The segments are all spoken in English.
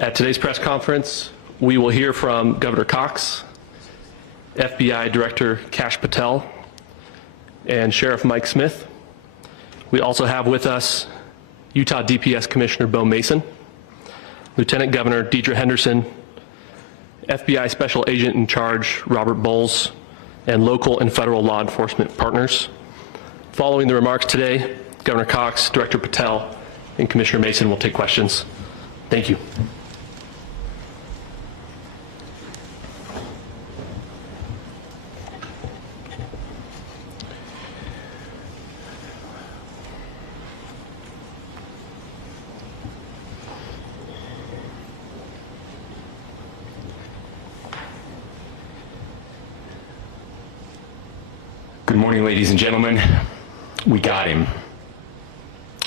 At today's press conference, we will hear from Governor Cox, FBI Director Kash Patel, and Sheriff Mike Smith. We also have with us Utah DPS Commissioner Bo Mason, Lieutenant Governor Deidre Henderson, FBI Special Agent in Charge Robert Bowles, and local and federal law enforcement partners. Following the remarks today, Governor Cox, Director Patel, and Commissioner Mason will take questions. Thank you. Good morning, ladies and gentlemen. We got him.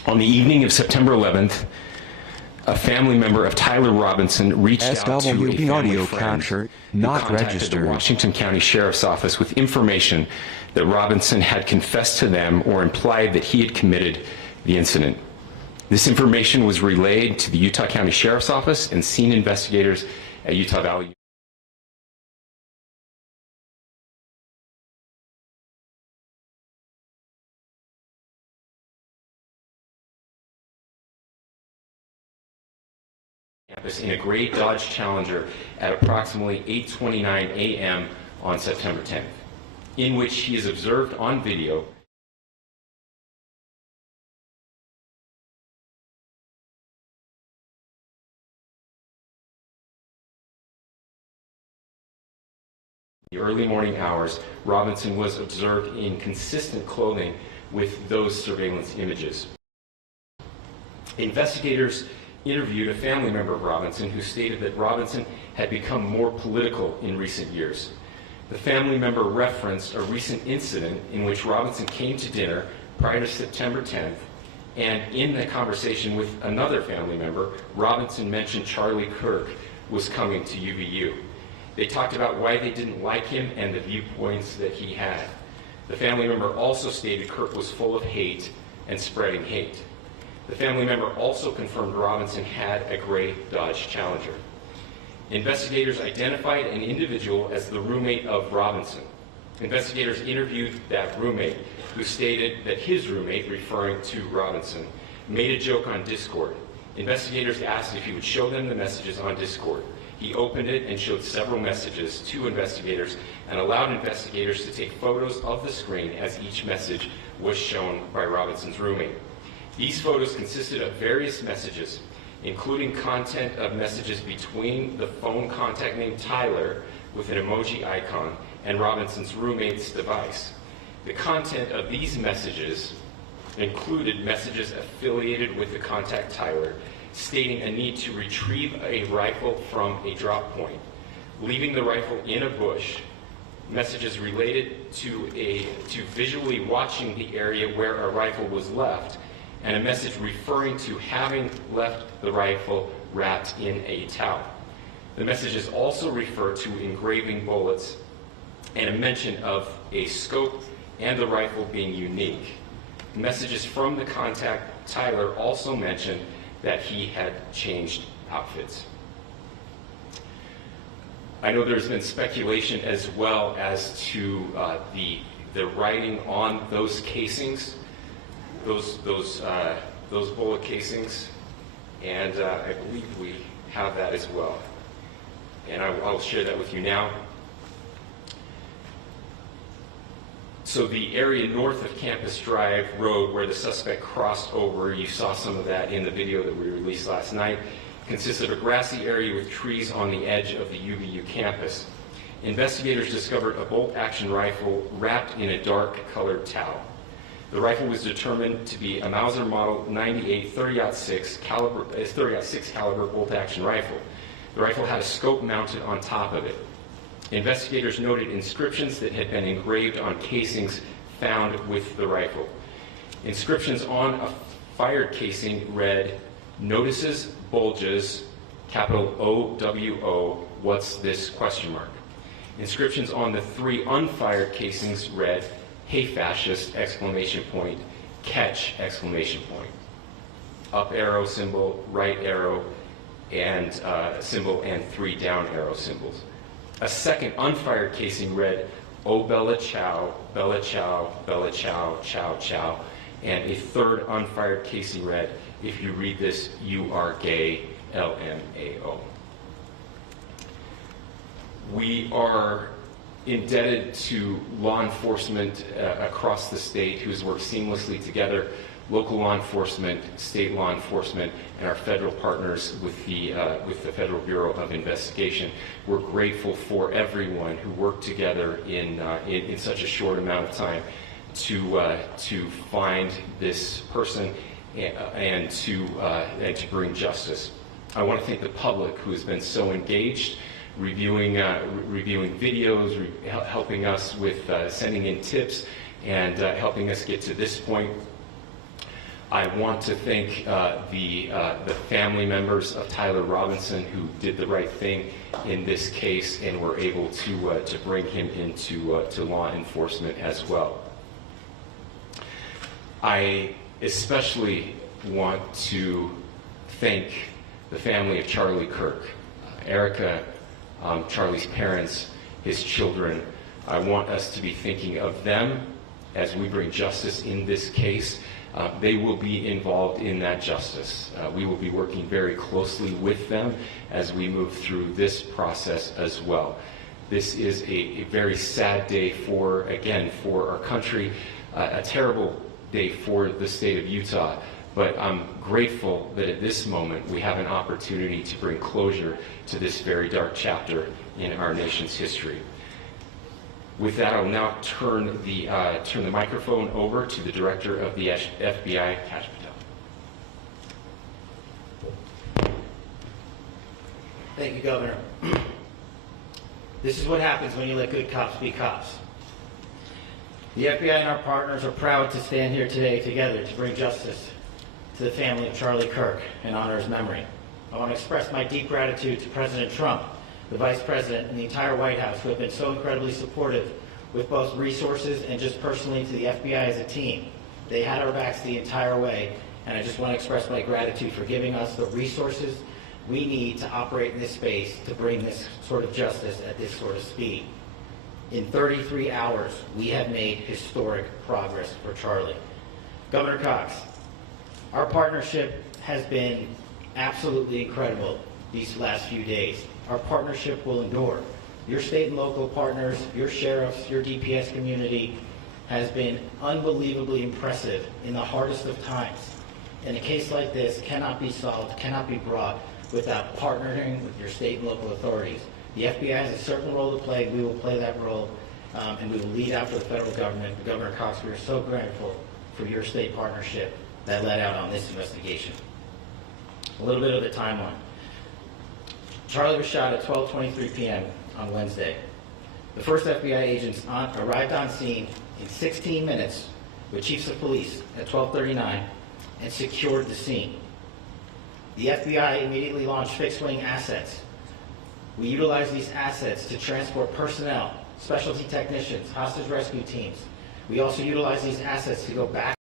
On the evening of September 11th, a family member of Tyler Robinson reached out to a family audio friend capture, who not contacted registered. the Washington County Sheriff's Office with information that Robinson had confessed to them or implied that he had committed the incident. This information was relayed to the Utah County Sheriff's Office and scene investigators at Utah Valley. Campus in a gray Dodge Challenger at approximately 8:29 a.m. on September 10th, in which he is observed on video in the early morning hours. Robinson was observed in consistent clothing with those surveillance images. Investigators interviewed a family member of Robinson who stated that Robinson had become more political in recent years. The family member referenced a recent incident in which Robinson came to dinner prior to September 10th, and in the conversation with another family member, Robinson mentioned Charlie Kirk was coming to UVU. They talked about why they didn't like him and the viewpoints that he had. The family member also stated Kirk was full of hate and spreading hate. The family member also confirmed Robinson had a gray Dodge Challenger. Investigators identified an individual as the roommate of Robinson. Investigators interviewed that roommate, who stated that his roommate, referring to Robinson, made a joke on Discord. Investigators asked if he would show them the messages on Discord. He opened it and showed several messages to investigators and allowed investigators to take photos of the screen as each message was shown by Robinson's roommate. These photos consisted of various messages, including content of messages between the phone contact named Tyler with an emoji icon and Robinson's roommate's device. The content of these messages included messages affiliated with the contact Tyler, stating a need to retrieve a rifle from a drop point, leaving the rifle in a bush, messages related to visually watching the area where a rifle was left, and a message referring to having left the rifle wrapped in a towel. The messages also refer to engraving bullets and a mention of a scope and the rifle being unique. Messages from the contact Tyler also mentioned that he had changed outfits. I know there's been speculation as well as to the writing on those casings, those bullet casings, and I believe we have that as well. And I'll share that with you now. So the area north of Campus Drive Road where the suspect crossed over, you saw some of that in the video that we released last night, consists of a grassy area with trees on the edge of the UVU campus. Investigators discovered a bolt-action rifle wrapped in a dark-colored towel. The rifle was determined to be a Mauser Model 98 30-06 caliber bolt-action rifle. The rifle had a scope mounted on top of it. Investigators noted inscriptions that had been engraved on casings found with the rifle. Inscriptions on a fired casing read, "Notices, bulges, capital O-W-O, what's this, question mark." Inscriptions on the 3 unfired casings read, "Hey fascist, exclamation point, catch, exclamation point." Up arrow symbol, right arrow, and symbol and 3 down arrow symbols. A second unfired casing read, "Oh Bella Ciao, Bella Ciao, Bella Ciao, Ciao Ciao," and a third unfired casing read, "If you read this, you are gay, LMAO." We are indebted to law enforcement across the state who has worked seamlessly together, local law enforcement, state law enforcement, and our federal partners with the Federal Bureau of Investigation. We're grateful for everyone who worked together in such a short amount of time to find this person and to bring justice. I want to thank the public who has been so engaged, reviewing videos, helping us with sending in tips, and helping us get to this point. I want to thank the family members of Tyler Robinson who did the right thing in this case and were able to bring him into to law enforcement as well. I especially want to thank the family of Charlie Kirk, Erica, Charlie's parents, his children. I want us to be thinking of them as we bring justice in this case. They will be involved in that justice. We will be working very closely with them as we move through this process as well. This is a very sad day for our country, a terrible day for the state of Utah, but I'm grateful that at this moment we have an opportunity to bring closure to this very dark chapter in our nation's history. With that, I'll now turn the microphone over to the Director of the FBI, Kash Patel. Thank you, Governor. This is what happens when you let good cops be cops. The FBI and our partners are proud to stand here today together to bring justice to the family of Charlie Kirk and honor his memory. I want to express my deep gratitude to President Trump, the Vice President, and the entire White House who have been so incredibly supportive with both resources and just personally to the FBI as a team. They had our backs the entire way, and I just want to express my gratitude for giving us the resources we need to operate in this space to bring this sort of justice at this sort of speed. In 33 hours, we have made historic progress for Charlie. Governor Cox, our partnership has been absolutely incredible these last few days. Our partnership will endure. Your state and local partners, your sheriffs, your DPS community has been unbelievably impressive in the hardest of times. And a case like this cannot be solved, cannot be brought without partnering with your state and local authorities. The FBI has a certain role to play. We will play that role, and we will lead out for the federal government. Governor Cox, we are so grateful for your state partnership that led out on this investigation. A little bit of the timeline. Charlie was shot at 12:23 p.m. on Wednesday. The first FBI agents arrived on scene in 16 minutes with chiefs of police at 12:39 and secured the scene. The FBI immediately launched fixed-wing assets. We utilized these assets to transport personnel, specialty technicians, hostage rescue teams. We also utilized these assets to go back.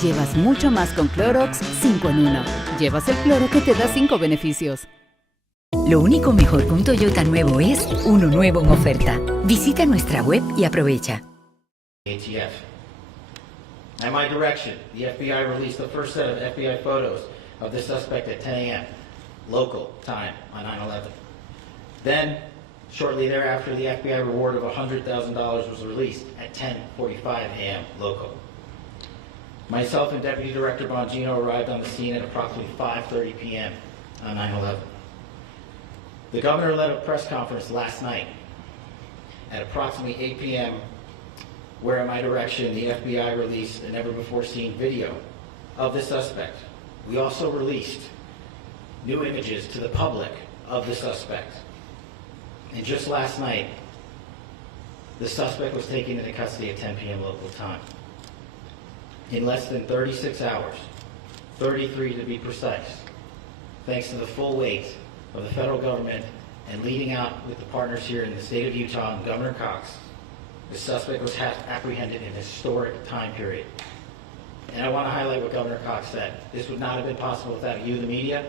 Llevas mucho más con Clorox 5 en 1. Llevas el cloro que te da 5 beneficios. Lo único mejor que un Toyota nuevo es uno nuevo en oferta. Visita nuestra web y aprovecha. ATF. At my direction, the FBI released the first set of FBI photos of the suspect at 10 a.m. local time on 9/11. Then, shortly thereafter, the FBI reward of $100,000 was released at 10:45 a.m. local. Myself and Deputy Director Bongino arrived on the scene at approximately 5:30 p.m. on 9/11. The governor led a press conference last night at approximately 8 p.m. where, at my direction, the FBI released a never-before-seen video of the suspect. We also released new images to the public of the suspect. And just last night, the suspect was taken into custody at 10 p.m. local time. In less than 36 hours, 33 to be precise, thanks to the full weight of the federal government and leading out with the partners here in the state of Utah and Governor Cox, the suspect was apprehended in a historic time period. And I want to highlight what Governor Cox said. This would not have been possible without you, the media,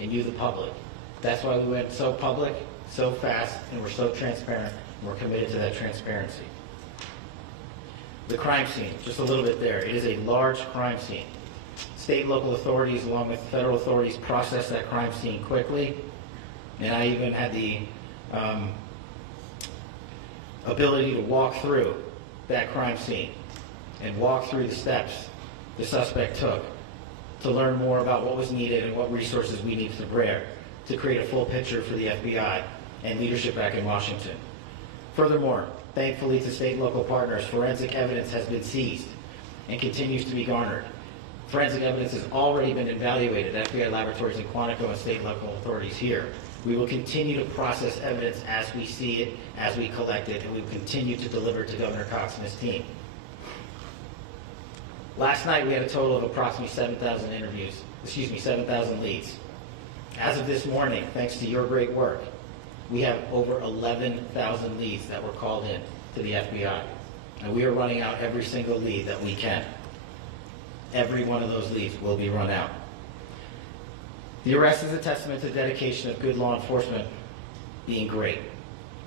and you, the public. That's why we went so public, so fast, and we're so transparent, and we're committed to that transparency. The crime scene, just a little bit there. It is a large crime scene. State and local authorities, along with federal authorities, process that crime scene quickly. And I even had the ability to walk through that crime scene and walk through the steps the suspect took to learn more about what was needed and what resources we needed to bear to create a full picture for the FBI and leadership back in Washington. Furthermore, thankfully to state and local partners, forensic evidence has been seized and continues to be garnered. Forensic evidence has already been evaluated at FBI laboratories in Quantico and state and local authorities here. We will continue to process evidence as we see it, as we collect it, and we will continue to deliver to Governor Cox and his team. Last night we had a total of approximately 7,000 leads. As of this morning, thanks to your great work, we have over 11,000 leads that were called in to the FBI. And we are running out every single lead that we can. Every one of those leads will be run out. The arrest is a testament to the dedication of good law enforcement being great,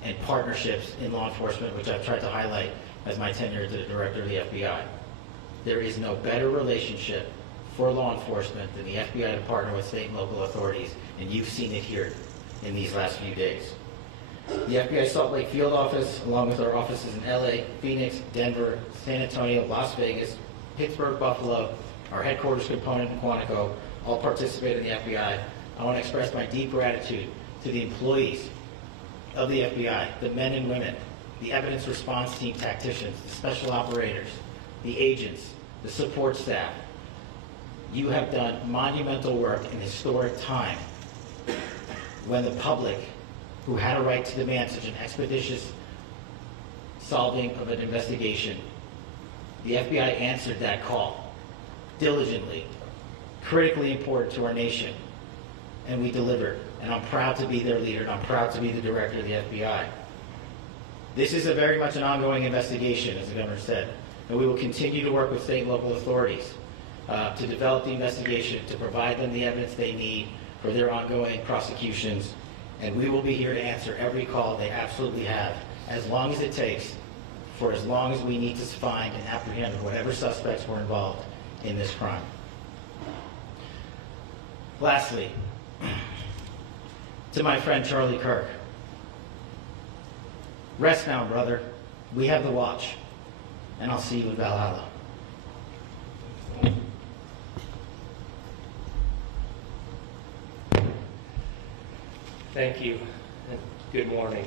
and partnerships in law enforcement, which I've tried to highlight as my tenure as the director of the FBI. There is no better relationship for law enforcement than the FBI to partner with state and local authorities, and you've seen it here in these last few days. The FBI Salt Lake Field Office, along with our offices in LA, Phoenix, Denver, San Antonio, Las Vegas, Pittsburgh, Buffalo, our headquarters component in Quantico, all participate in the FBI. I want to express my deep gratitude to the employees of the FBI, the men and women, the evidence response team tacticians, the special operators, the agents, the support staff. You have done monumental work in historic time when the public, who had a right to demand such an expeditious solving of an investigation, the FBI answered that call diligently, critically important to our nation, and we delivered. And I'm proud to be their leader, and I'm proud to be the director of the FBI. This is very much an ongoing investigation, as the governor said, and we will continue to work with state and local authorities to develop the investigation, to provide them the evidence they need for their ongoing prosecutions, and we will be here to answer every call they absolutely have, as long as it takes, for as long as we need to find and apprehend whatever suspects were involved in this crime. Lastly, to my friend Charlie Kirk, rest now, brother. We have the watch, and I'll see you in Valhalla. Thank you, and good morning.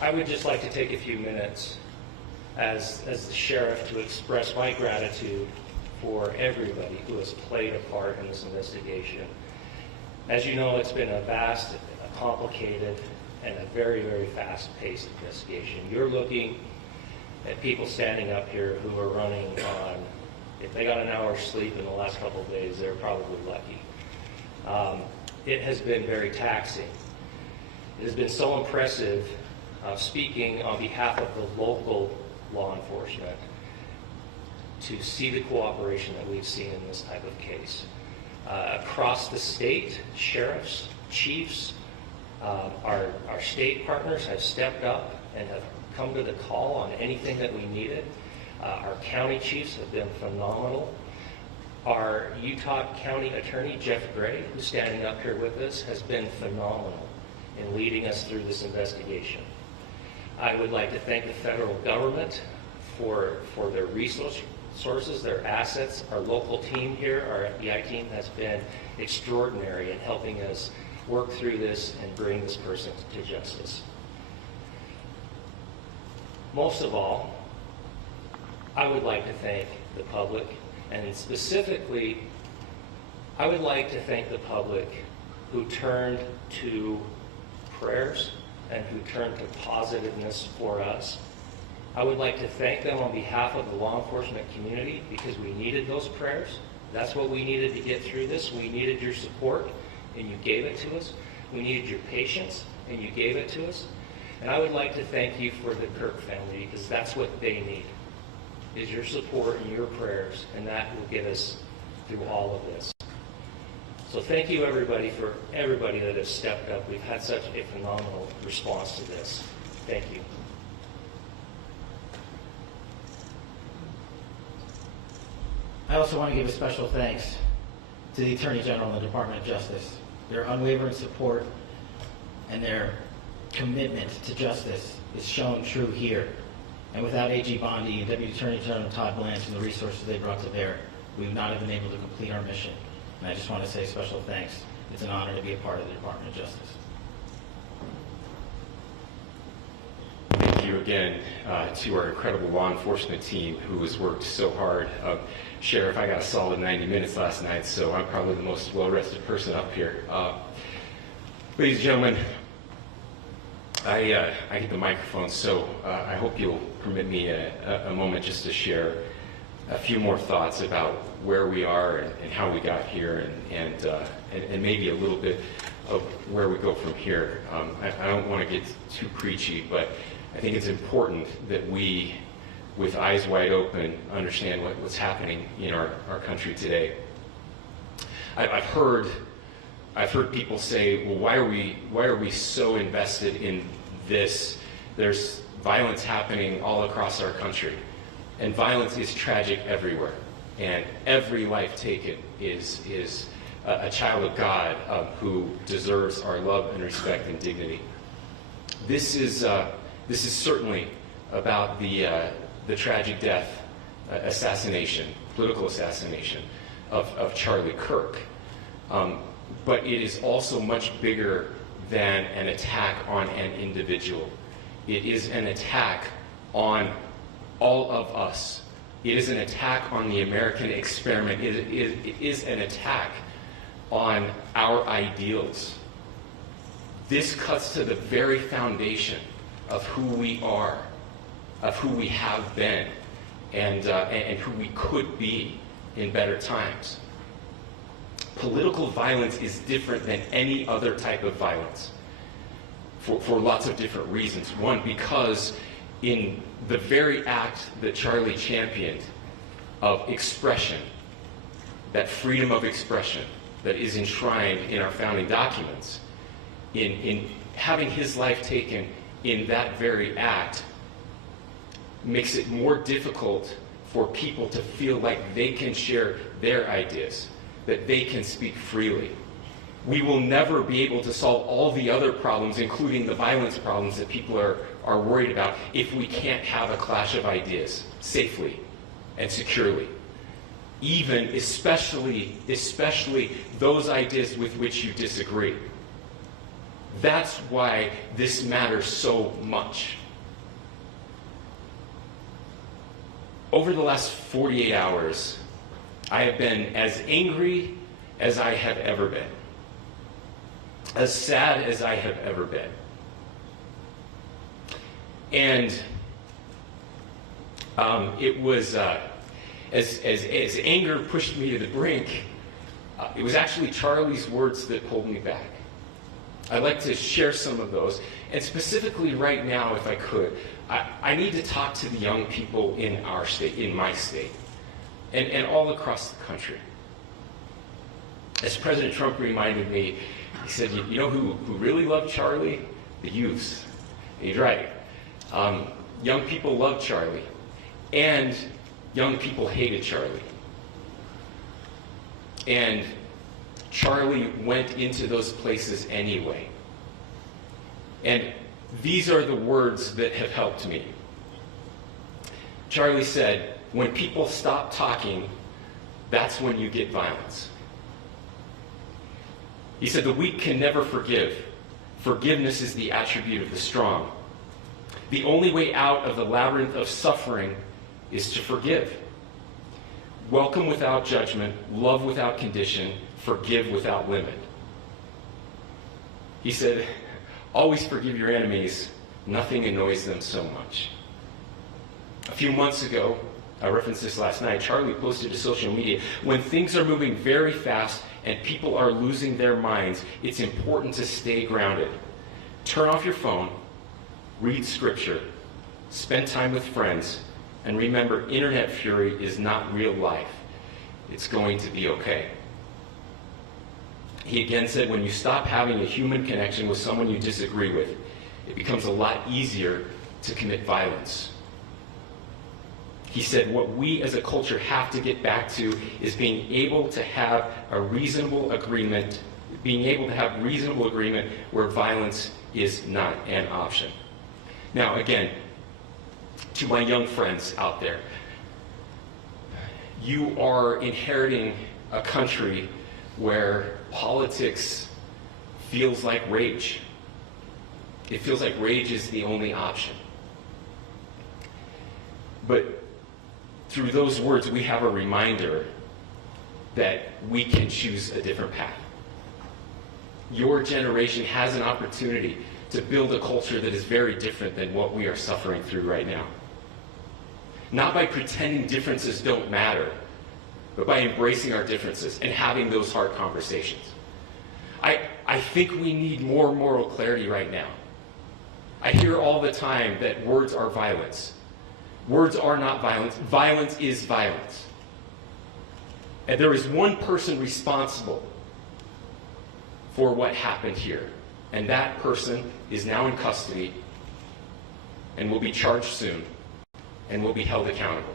I would just like to take a few minutes as the sheriff to express my gratitude for everybody who has played a part in this investigation. As you know, it's been a vast, a complicated, and a very, very fast-paced investigation. You're looking at people standing up here who are running on, if they got an hour's sleep in the last couple of days, they're probably lucky. It has been very taxing. It has been so impressive, speaking on behalf of the local law enforcement, to see the cooperation that we've seen in this type of case. Across the state, sheriffs, chiefs, our state partners have stepped up and have come to the call on anything that we needed. Our county chiefs have been phenomenal. Our Utah County Attorney, Jeff Gray, who's standing up here with us, has been phenomenal in leading us through this investigation. I would like to thank the federal government for their resources, their assets. Our local team here, our FBI team, has been extraordinary in helping us work through this and bring this person to justice. Most of all, I would like to thank the public, and specifically, I would like to thank the public who turned to prayers and who turned to positiveness for us. I would like to thank them on behalf of the law enforcement community, because we needed those prayers. That's what we needed to get through this. We needed your support, and you gave it to us. We needed your patience, and you gave it to us. And I would like to thank you for the Kirk family, because that's what they need, is your support and your prayers, and that will get us through all of this. So thank you everybody for everybody that has stepped up. We've had such a phenomenal response to this. Thank you. I also want to give a special thanks to the Attorney General and the Department of Justice. Their unwavering support and their commitment to justice is shown true here. And without AG Bondi and Deputy Attorney General Todd Blanche and the resources they brought to bear, we would not have been able to complete our mission. And I just want to say special thanks. It's an honor to be a part of the Department of Justice. Thank you again to our incredible law enforcement team who has worked so hard. Sheriff, I got a solid 90 minutes last night, so I'm probably the most well-rested person up here. Ladies and gentlemen, I get the microphone, so I hope you'll permit me a moment just to share a few more thoughts about where we are and how we got here, and maybe a little bit of where we go from here. I don't want to get too preachy, but I think it's important that we, with eyes wide open, understand what's happening in our country today. I've heard people say, well, why are we so invested in this? There's violence happening all across our country, and violence is tragic everywhere, and every life taken is a child of God who deserves our love and respect and dignity. This is certainly about the tragic death, political assassination of Charlie Kirk. But it is also much bigger than an attack on an individual. It is an attack on all of us. It is an attack on the American experiment. It is an attack on our ideals. This cuts to the very foundation of who we are, of who we have been, and who we could be in better times. Political violence is different than any other type of violence for lots of different reasons. One, because in the very act that Charlie championed of expression, that freedom of expression that is enshrined in our founding documents, in having his life taken in that very act, makes it more difficult for people to feel like they can share their ideas, that they can speak freely. We will never be able to solve all the other problems, including the violence problems that people are worried about, if we can't have a clash of ideas safely and securely. Especially those ideas with which you disagree. That's why this matters so much. Over the last 48 hours, I have been as angry as I have ever been, as sad as I have ever been. And it was, as anger pushed me to the brink, it was actually Charlie's words that pulled me back. I'd like to share some of those, and specifically right now, if I could, I need to talk to the young people in our state, in my state, and all across the country. As President Trump reminded me, he said, you know who really loved Charlie? The youths. He's right. Young people loved Charlie, and young people hated Charlie. And Charlie went into those places anyway. And these are the words that have helped me. Charlie said, when people stop talking, that's when you get violence. He said, the weak can never forgive. Forgiveness is the attribute of the strong. The only way out of the labyrinth of suffering is to forgive. Welcome without judgment, love without condition, forgive without limit. He said, always forgive your enemies. Nothing annoys them so much. A few months ago, I referenced this last night, Charlie posted to social media, when things are moving very fast and people are losing their minds, it's important to stay grounded. Turn off your phone, read scripture, spend time with friends, and remember, internet fury is not real life. It's going to be okay. He again said, when you stop having a human connection with someone you disagree with, it becomes a lot easier to commit violence. He said, what we as a culture have to get back to is being able to have a reasonable agreement, where violence is not an option. Now, again, to my young friends out there, you are inheriting a country where politics feels like rage. It feels like rage is the only option. But through those words, we have a reminder that we can choose a different path. Your generation has an opportunity to build a culture that is very different than what we are suffering through right now. Not by pretending differences don't matter, but by embracing our differences and having those hard conversations. I think we need more moral clarity right now. I hear all the time that words are violence. Words are not violence. Violence is violence. And there is one person responsible for what happened here. And that person is now in custody and will be charged soon and will be held accountable.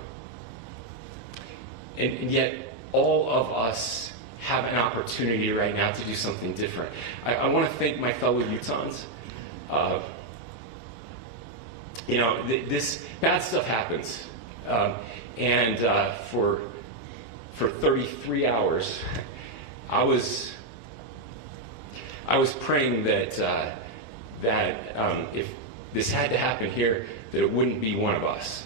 And yet, all of us have an opportunity right now to do something different. I want to thank my fellow Utahns. This bad stuff happens. For 33 hours, I was praying that if this had to happen here, that it wouldn't be one of us.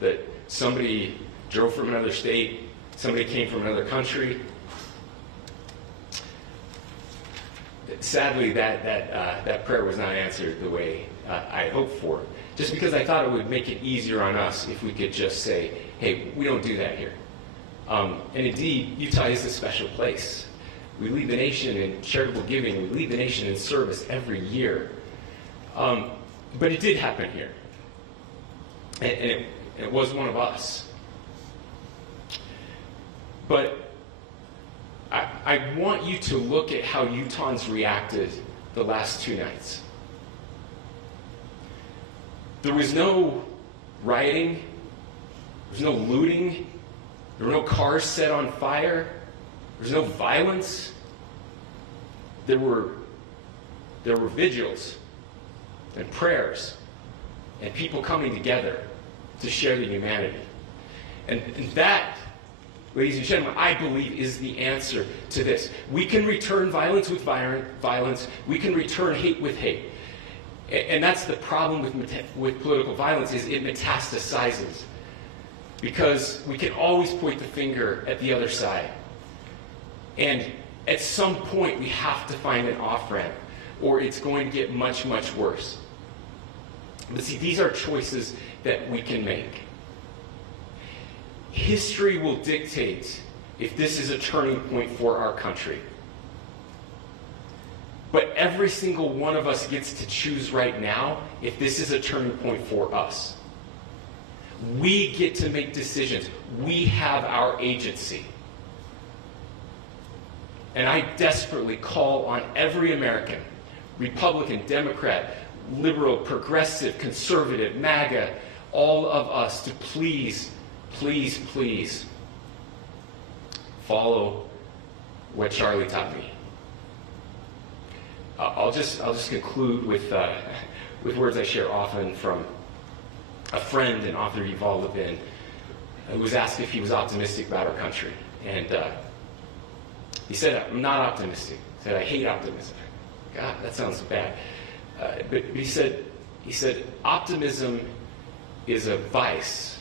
That somebody drove from another state, somebody came from another country. Sadly, that prayer was not answered the way I hoped for. Just because I thought it would make it easier on us if we could just say, hey, we don't do that here. And indeed, Utah is a special place. We lead the nation in charitable giving. We lead the nation in service every year. But it did happen here. And it was one of us. But I want you to look at how Utahns reacted the last 2 nights. There was no rioting. There was no looting. There were no cars set on fire. There was no violence. There were vigils and prayers and people coming together to share the humanity. And that, ladies and gentlemen, I believe is the answer to this. We can return violence with violence. We can return hate with hate. And that's the problem with political violence, is it metastasizes. Because we can always point the finger at the other side. And at some point, we have to find an off-ramp, or it's going to get much, much worse. But see, these are choices that we can make. History will dictate if this is a turning point for our country. But every single one of us gets to choose right now if this is a turning point for us. We get to make decisions. We have our agency. And I desperately call on every American, Republican, Democrat, liberal, progressive, conservative, MAGA, all of us to please, please, please follow what Charlie taught me. I'll just conclude with words I share often from a friend and author, Yuval Levin, who was asked if he was optimistic about our country. And he said, I'm not optimistic. He said, I hate optimism. God, that sounds bad. But he said, optimism is a vice.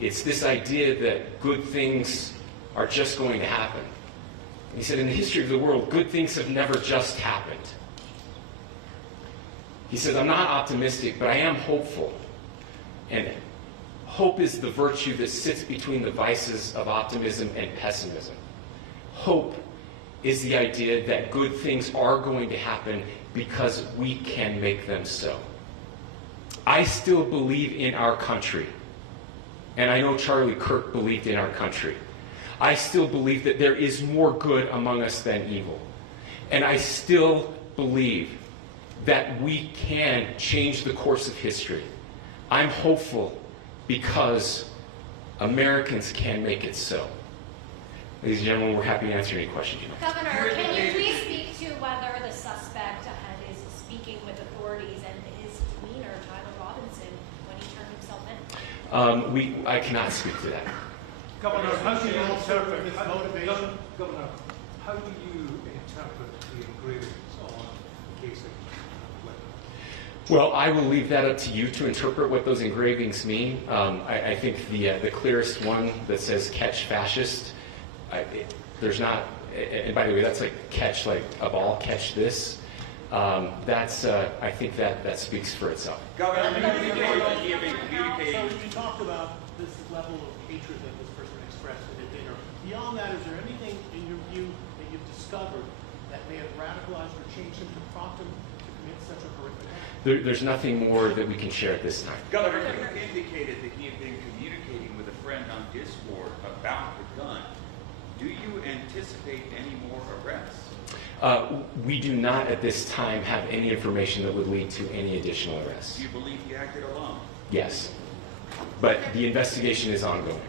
It's this idea that good things are just going to happen. And he said, in the history of the world, good things have never just happened. He says, I'm not optimistic, but I am hopeful. And hope is the virtue that sits between the vices of optimism and pessimism. Hope is the idea that good things are going to happen because we can make them so. I still believe in our country. And I know Charlie Kirk believed in our country. I still believe that there is more good among us than evil. And I still believe that we can change the course of history. I'm hopeful because Americans can make it so. Ladies and gentlemen, we're happy to answer any questions you have. Governor, can you please speak to whether the suspect is speaking with authorities and his demeanor, Tyler Robinson, when he turned himself in? I cannot speak to that. Governor, how do you interpret his motivation? Governor, how do you interpret the engravings on the casing? Well, I will leave that up to you to interpret what those engravings mean. I think the clearest one that says "catch fascist," there's not, and by the way, that's like catch like a ball, catch this. I think that speaks for itself. Governor, so you talked about this level of hatred that this person expressed at a dinner. Beyond that, is there anything in your view that you've discovered that may have radicalized or changed him to prompt him to commit such a horrific act? There's nothing more that we can share at this time. Governor, you indicated that he had been communicating with a friend on Discord about the gun. Do you anticipate any more arrests? We do not at this time have any information that would lead to any additional arrests. Do you believe he acted alone? Yes, but the investigation is ongoing.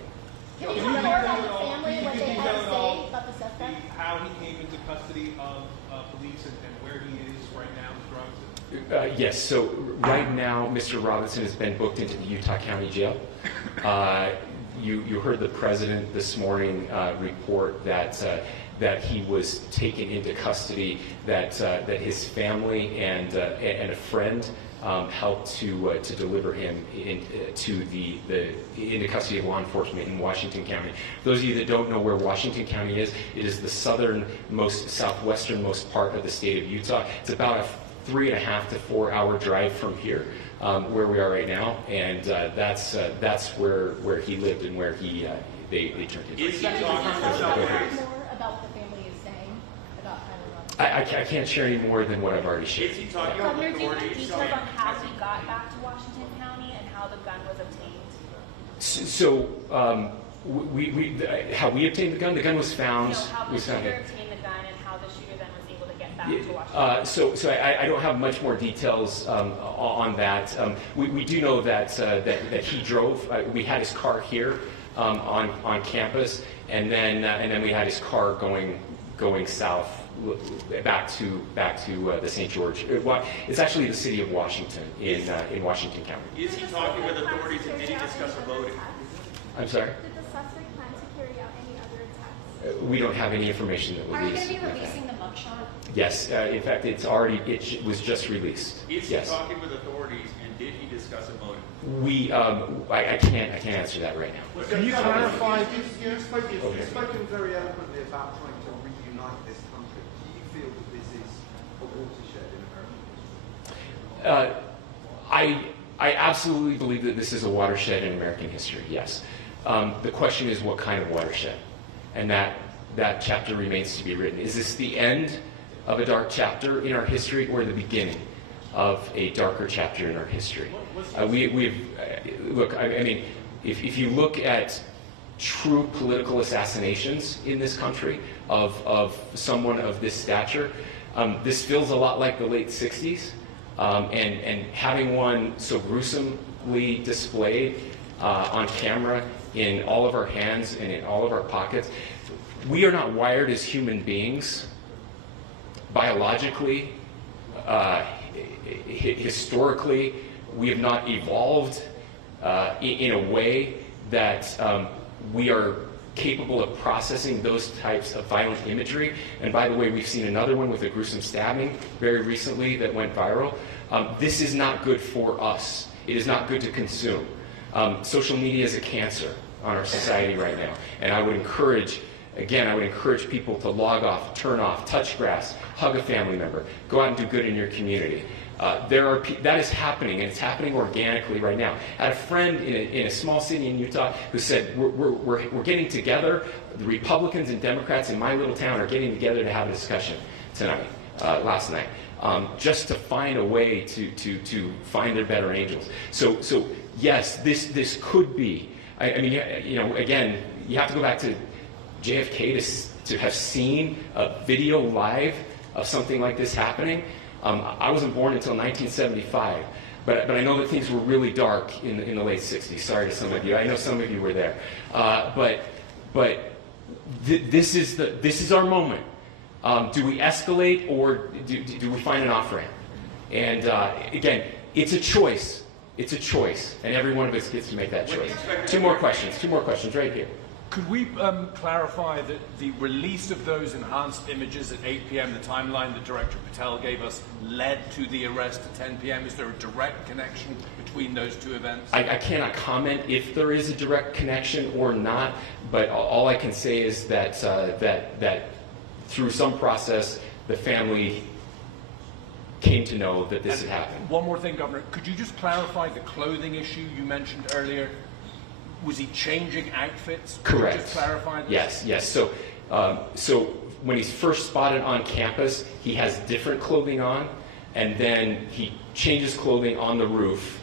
Can you talk more about the family, what they had to say about the suspect? How he came into custody of police and where he is right now with drugs? Yes, so right now, Mr. Robinson has been booked into the Utah County Jail. You heard the president this morning report that he was taken into custody, that his family and a friend helped to deliver him into custody of law enforcement in Washington County. Those of you that don't know where Washington County is, it is the southwesternmost part of the state of Utah. It's about a 3.5 to 4 hour drive from here, where we are right now, and that's where he lived and where they turned him. Is he talking More about the family is saying about Tyler Robinson. I can't share any more than what I've already shared. Is he talking Governor, with do you have authorities? details on how he got back to Washington County and how the gun was obtained? So how we obtained the gun? The gun was found. How the was found shooter here. obtained the gun and how the shooter then was able to get back to Washington. So I don't have much more details on that. We do know that he drove. We had his car here on campus, and then we had his car going south back to the St. George. It's actually the city of Washington in Washington County. Is he talking with authorities and did he discuss a motive? I'm sorry. Did the suspect plan to carry out any other attacks? We don't have any information that Are you leads. going to be releasing the mugshot? Yes. In fact, it was just released. Is he Yes. talking with authorities and did he discuss a motive? I can't answer that right now. Can you clarify? You've spoken very eloquently about trying to reunite this country. Do you feel that this is a watershed in American history? I absolutely believe that this is a watershed in American history, yes. The question is what kind of watershed? And that chapter remains to be written. Is this the end of a dark chapter in our history or the beginning of a darker chapter in our history? Look, I mean, if you look at true political assassinations in this country of someone of this stature, this feels a lot like the late 60s. And having one so gruesomely displayed on camera in all of our hands and in all of our pockets, we are not wired as human beings biologically, historically. We have not evolved in a way that we are capable of processing those types of violent imagery. And by the way, we've seen another one with a gruesome stabbing very recently that went viral. This is not good for us. It is not good to consume. Social media is a cancer on our society right now. And I would encourage people to log off, turn off, touch grass, hug a family member, go out and do good in your community. That is happening, and it's happening organically right now. I had a friend in a small city in Utah who said, we're getting together, the Republicans and Democrats in my little town are getting together to have a discussion last night, just to find a way to find their better angels. So yes, this could be, I mean, again, you have to go back to JFK to have seen a video live of something like this happening. I wasn't born until 1975, but I know that things were really dark in the late 60s. Sorry to some of you. I know some of you were there. This is our moment. Do we escalate, or do we find an off-ramp? And again, it's a choice. It's a choice, and every one of us gets to make that choice. Two more questions right here. Could we clarify that the release of those enhanced images at 8 p.m., the timeline that Director Patel gave us, led to the arrest at 10 p.m.? Is there a direct connection between those two events? I cannot comment if there is a direct connection or not, but all I can say is that through some process, the family came to know that this had happened. One more thing, Governor. Could you just clarify the clothing issue you mentioned earlier? Was he changing outfits? Correct. Could you just clarify this? Yes. So when he's first spotted on campus, he has different clothing on, and then he changes clothing on the roof,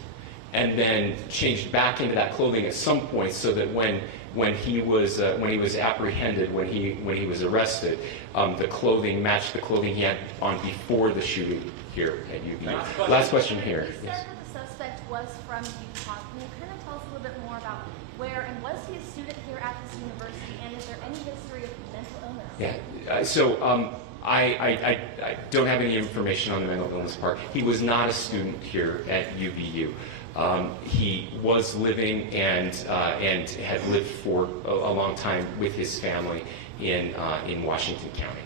and then changed back into that clothing at some point, so that when he was apprehended, when he was arrested, the clothing matched the clothing he had on before the shooting here at UVU. Last question here. You said that the suspect was from Utah. Can you kind of tell us a little bit more about where, and was he a student here at this university, and is there any history of mental illness? Yeah. So I don't have any information on the mental illness part. He was not a student here at UVU. He was living and had lived for a long time with his family in Washington County.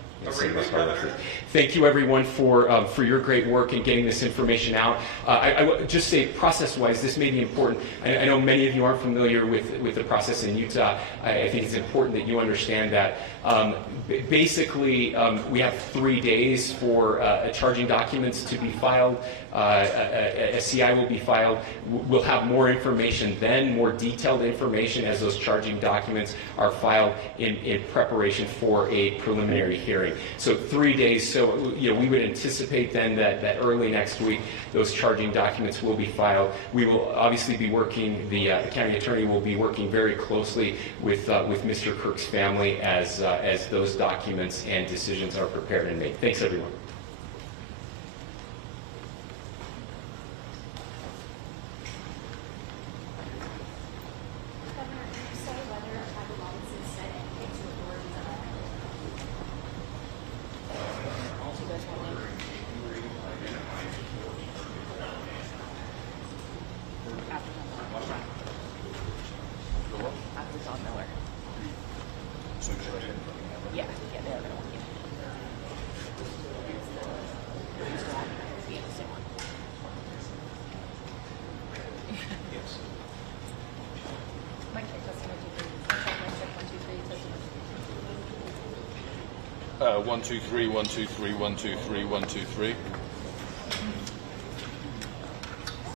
Thank you, everyone, for your great work in getting this information out. I will just say, process-wise, this may be important. I know many of you aren't familiar with the process in Utah. I think it's important that you understand that. Basically, we have 3 days for charging documents to be filed. A CI will be filed. We'll have more information then, more detailed information as those charging documents are filed in preparation for a preliminary hearing. So 3 days. So we would anticipate then that early next week those charging documents will be filed. We will obviously be working. The county attorney will be working very closely with Mr. Kirk's family as those documents and decisions are prepared and made. Thanks, everyone. One, two, three, 1, 2, 3, 1, 2, 3, 1, 2, 3.